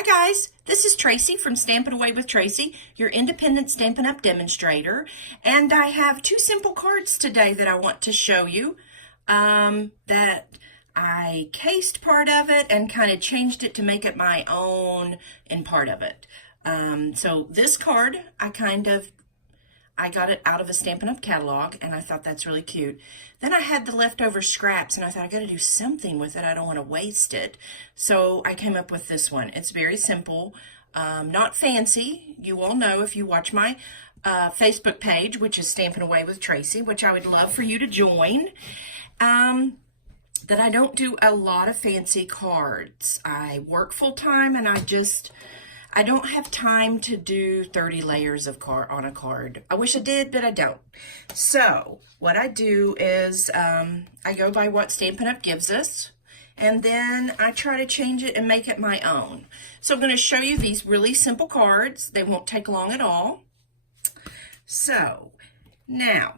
Hi guys, this is Tracy from Stampin' Away with Tracy, your independent Stampin' Up! Demonstrator, and I have two simple cards today that I want to show you that I cased part of it and kind of changed it to make it my own in part of it. So this card, I got it out of a Stampin' Up! Catalog, and I thought that's really cute. Then I had the leftover scraps, and I thought I got to do something with it. I don't want to waste it. So I came up with this one. It's very simple, not fancy. You all know if you watch my Facebook page, which is Stampin' Away with Tracy, which I would love for you to join, that I don't do a lot of fancy cards. I work full-time, and I don't have time to do 30 layers of on a card. I wish I did, but I don't. So what I do is I go by what Stampin' Up! Gives us, and then I try to change it and make it my own. So I'm going to show you these really simple cards. They won't take long at all. So now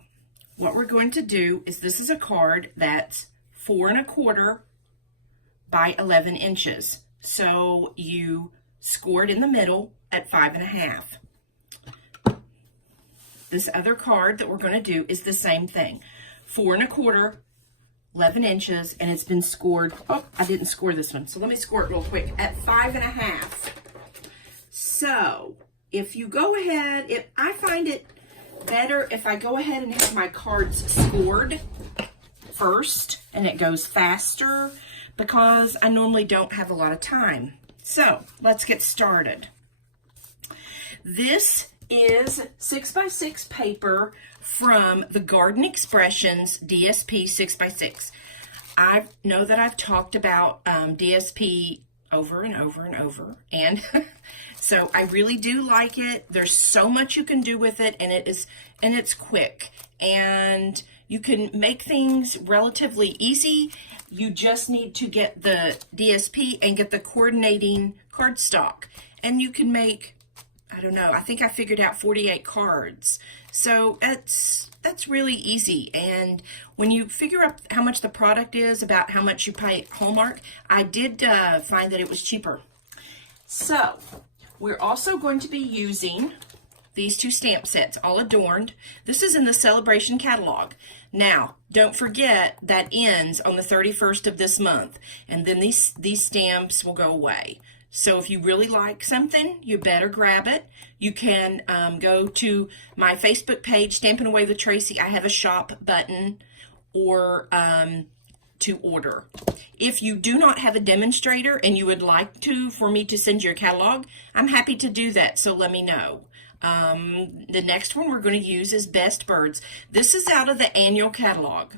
what we're going to do is, this is a card that's 4 1/4 by 11 inches. So you scored in the middle at 5 1/2. This other card that we're going to do is the same thing. 4 1/4, 11 inches, and it's been scored. Oh, I didn't score this one, so let me score it real quick at 5 1/2. So if you go ahead, I find it better if I go ahead and have my cards scored first, and it goes faster because I normally don't have a lot of time. So let's get started. This is 6x6 paper from the Garden Expressions DSP 6x6. I know that I've talked about DSP over and over and over, and so I really do like it. There's so much you can do with it, and it's quick, and you can make things relatively easy. You just need to get the DSP and get the coordinating cardstock. And you can make, I don't know, I think I figured out 48 cards. So that's really easy. And when you figure out how much the product is, about how much you pay Hallmark, I did find that it was cheaper. So we're also going to be using these two stamp sets, all adorned. This is in the Celebration catalog. Now, don't forget that ends on the 31st of this month, and then these stamps will go away. So if you really like something, you better grab it. You can go to my Facebook page, Stampin' Away with Tracy. I have a shop button, or to order. If you do not have a demonstrator and you would like for me to send you a catalog, I'm happy to do that, so let me know. The next one we're going to use is Best Birds. This is out of the annual catalog.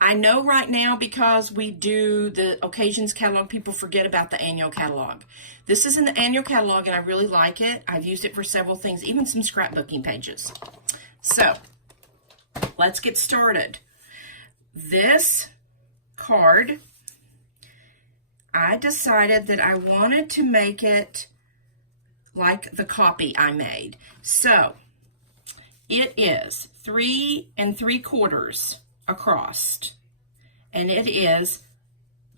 I know right now, because we do the occasions catalog, people forget about the annual catalog. This is in the annual catalog, and I really like it. I've used it for several things, even some scrapbooking pages. So let's get started. This card, I decided that I wanted to make it like the copy I made. So it is 3 3/4 across, and it is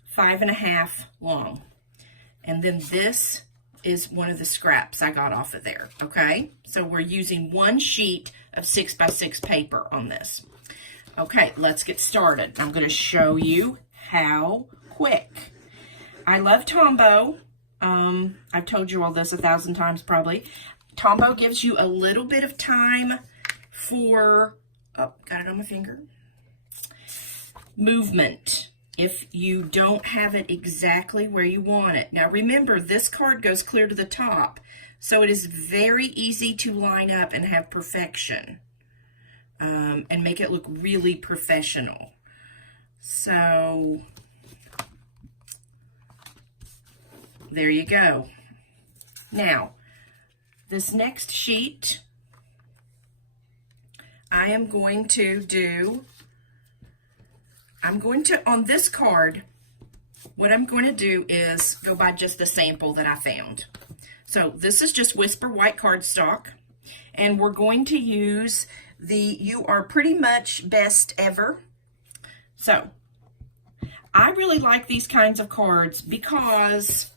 5 1/2 long. And then this is one of the scraps I got off of there. Okay, so we're using one sheet of 6x6 paper on this. Okay, let's get started. I'm going to show you how quick. I love Tombow. I've told you all this 1,000 times probably. Tombow gives you a little bit of time for, oh, got it on my finger, movement if you don't have it exactly where you want it. Now remember, this card goes clear to the top, so it is very easy to line up and have perfection, and make it look really professional. So there you go. Now, this next sheet, on this card, what I'm going to do is go by just the sample that I found. So this is just Whisper white cardstock, and we're going to use the You Are Pretty Much Best Ever. So I really like these kinds of cards because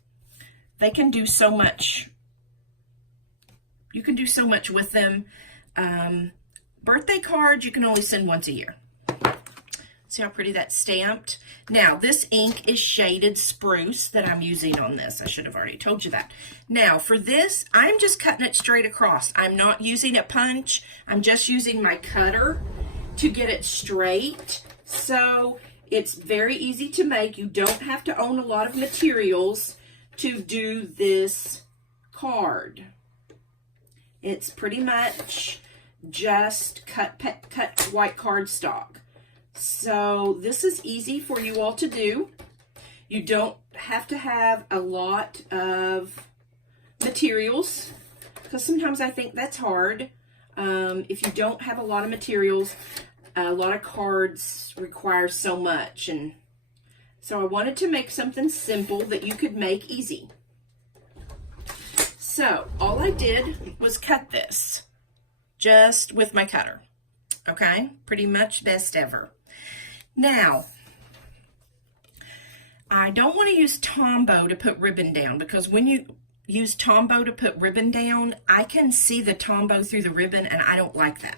they can do so much. You can do so much with them. Birthday cards, you can only send once a year. See how pretty that's stamped? Now, this ink is shaded spruce that I'm using on this. I should have already told you that. Now, for this, I'm just cutting it straight across. I'm not using a punch. I'm just using my cutter to get it straight. So, it's very easy to make. You don't have to own a lot of materials to do this card. It's pretty much just cut white cardstock. So this is easy for you all to do. You don't have to have a lot of materials, because sometimes I think that's hard. If you don't have a lot of materials, a lot of cards require so much. And so I wanted to make something simple that you could make easy. So all I did was cut this just with my cutter. Okay, pretty much best ever. Now, I don't want to use Tombow to put ribbon down, because when you use Tombow to put ribbon down, I can see the Tombow through the ribbon, and I don't like that.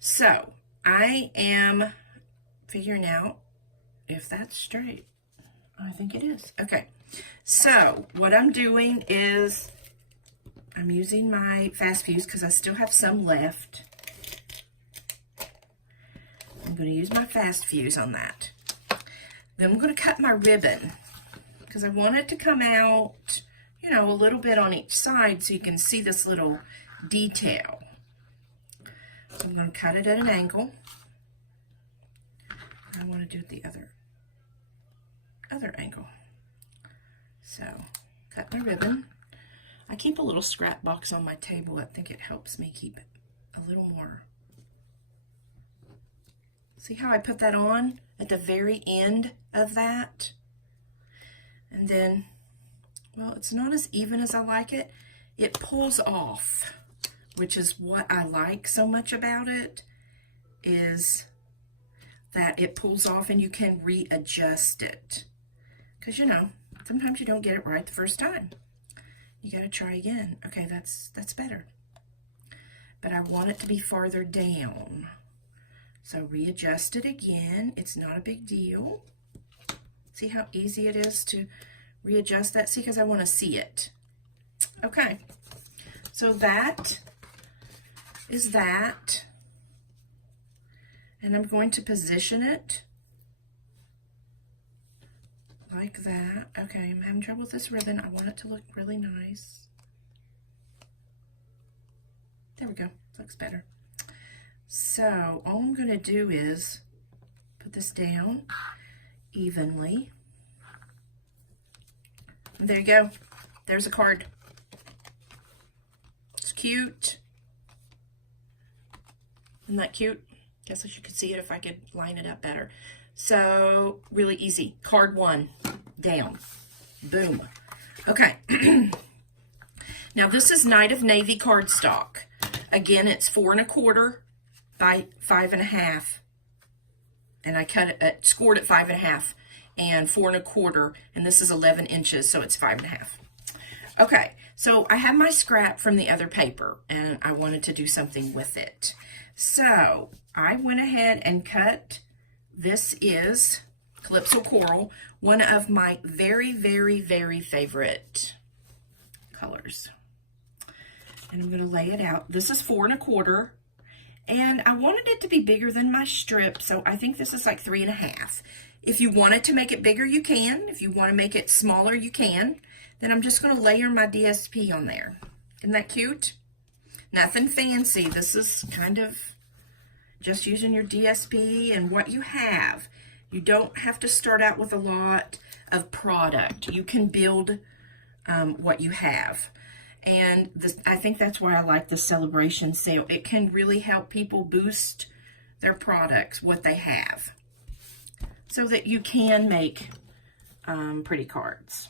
So, I am figuring out if that's straight. I think it is. Okay, so what I'm doing is I'm using my fast fuse because I still have some left. I'm going to use my fast fuse on that. Then I'm going to cut my ribbon because I want it to come out, you know, a little bit on each side so you can see this little detail. So I'm going to cut it at an angle. I want to do it the other angle. So, cut my ribbon. I keep a little scrap box on my table. I think it helps me keep it a little more. See how I put that on at the very end of that? And then, well, it's not as even as I like it. It pulls off, which is what I like so much about it, is that it pulls off and you can readjust it. Because, you know, sometimes you don't get it right the first time. You got to try again. Okay, that's better. But I want it to be farther down. So readjust it again. It's not a big deal. See how easy it is to readjust that? See, because I want to see it. Okay. So that is that. And I'm going to position it like that. Okay, I'm having trouble with this ribbon. I want it to look really nice. There we go. Looks better. So all I'm going to do is put this down evenly. And there you go. There's a card. It's cute. Isn't that cute? Guess I could see it if I could line it up better. So really easy. Card 1 down. Boom. Okay. Now this is Night of Navy cardstock. Again, it's 4 1/4 by 5 1/2, and I cut it, scored at 5 1/2 and 4 1/4, and this is 11 inches, so it's 5 1/2. Okay, so I have my scrap from the other paper, and I wanted to do something with it. So I went ahead and cut. This is Calypso Coral, one of my very, very, very favorite colors. And I'm going to lay it out. This is 4 1/4. And I wanted it to be bigger than my strip, so I think this is like 3 1/2. If you wanted to make it bigger, you can. If you want to make it smaller, you can. Then I'm just going to layer my DSP on there. Isn't that cute? Nothing fancy. This is kind of just using your DSP and what you have. You don't have to start out with a lot of product. You can build what you have. And this, I think that's why I like the celebration sale. It can really help people boost their products, what they have, so that you can make pretty cards.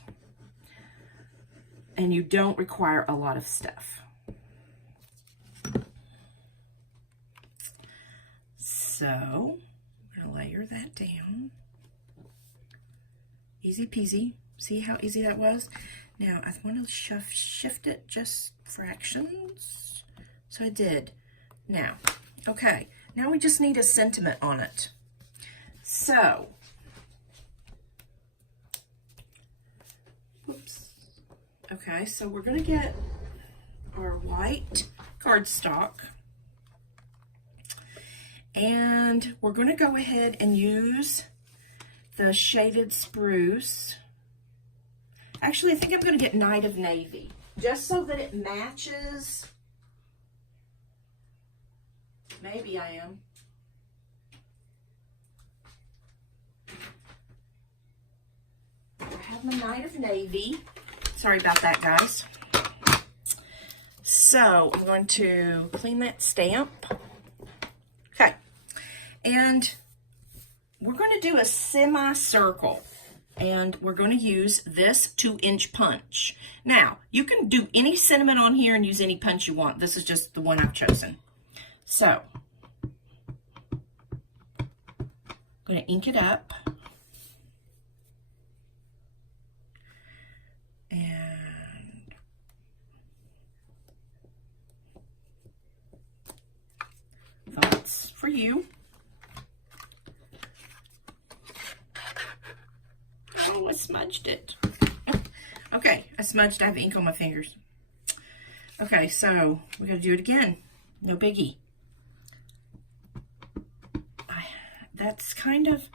And you don't require a lot of stuff. So, I'm going to layer that down. Easy peasy. See how easy that was? Now, I want to shift it just fractions. So I did. Now, okay. Now we just need a sentiment on it. So, oops. Okay, so we're going to get our white cardstock. And we're going to go ahead and use the shaded spruce. Actually, I think I'm going to get Night of Navy, just so that it matches. Maybe I am. I have my Night of Navy. Sorry about that, guys. So I'm going to clean that stamp. Okay. And we're going to do a semicircle. And we're going to use this 2-inch punch. Now, you can do any sentiment on here and use any punch you want. This is just the one I've chosen. So, I'm going to ink it up. And thoughts for you. Oh, I smudged it. Okay, I smudged. I have ink on my fingers. Okay, so we got to do it again. No biggie. That's kind of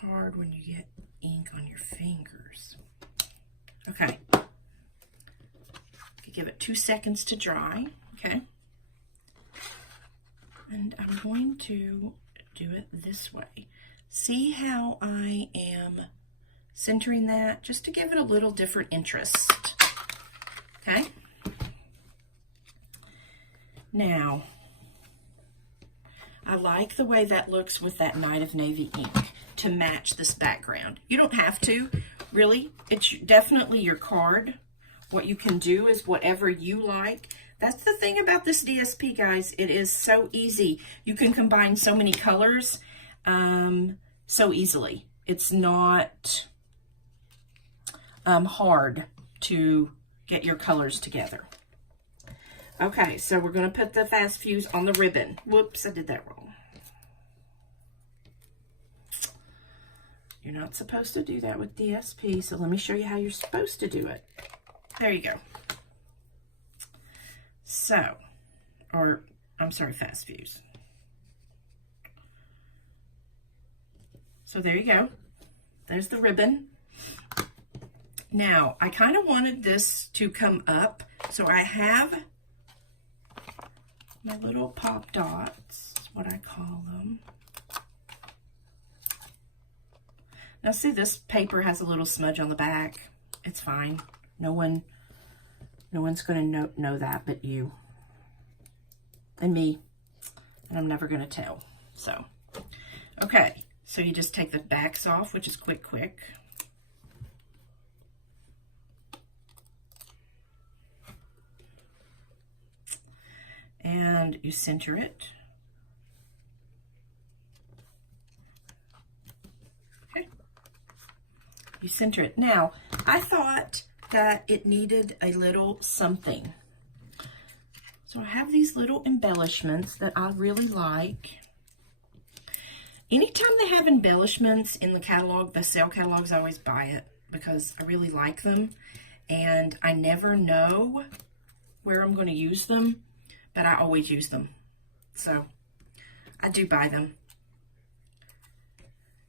hard when you get ink on your fingers. Okay. Give it 2 seconds to dry. Okay. And I'm going to do it this way. See how I am centering that, just to give it a little different interest. Okay. Now, I like the way that looks with that Night of Navy ink to match this background. You don't have to, really. It's definitely your card. What you can do is whatever you like. That's the thing about this DSP, guys. It is so easy. You can combine so many colors so easily. It's not hard to get your colors together. Okay, so we're going to put the fast fuse on the ribbon. Whoops, I did that wrong. You're not supposed to do that with DSP, so let me show you how you're supposed to do it. There you go. So, or, I'm sorry, fast fuse. So there you go. There's the ribbon. Now, I kind of wanted this to come up, so I have my little pop dots, what I call them. Now see, this paper has a little smudge on the back. It's fine. No one's going to know that but you and me, and I'm never going to tell. So, okay. So you just take the backs off, which is quick. And you center it. Okay. You center it. Now, I thought that it needed a little something. So I have these little embellishments that I really like. Anytime they have embellishments in the catalog, the sale catalogs, I always buy it because I really like them. And I never know where I'm going to use them, but I always use them. So I do buy them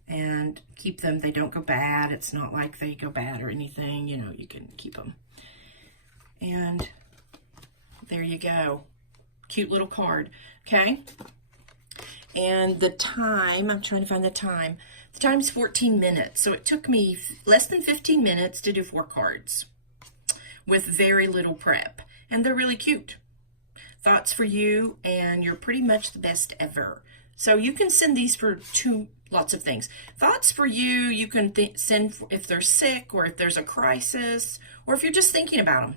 and keep them. They don't go bad. It's not like they go bad or anything. You know, you can keep them. And there you go. Cute little card. Okay. And the time, I'm trying to find the time. The time's 14 minutes. So it took me less than 15 minutes to do 4 cards with very little prep. And they're really cute. Thoughts for you, and you're pretty much the best ever. So you can send these for lots of things. Thoughts for you, you can send if they're sick, or if there's a crisis, or if you're just thinking about them.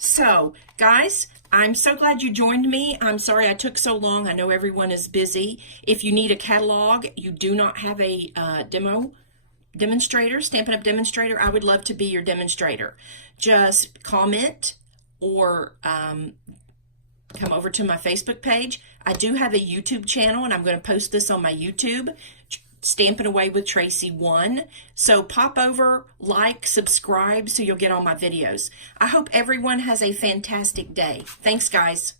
So, guys, I'm so glad you joined me. I'm sorry I took so long. I know everyone is busy. If you need a catalog, you do not have a demo, demonstrator, Stampin' Up! Demonstrator, I would love to be your demonstrator. Just comment or come over to my Facebook page. I do have a YouTube channel, and I'm going to post this on my YouTube, Stampin' Away with Tracy 1. So pop over, like, subscribe, so you'll get all my videos. I hope everyone has a fantastic day. Thanks, guys.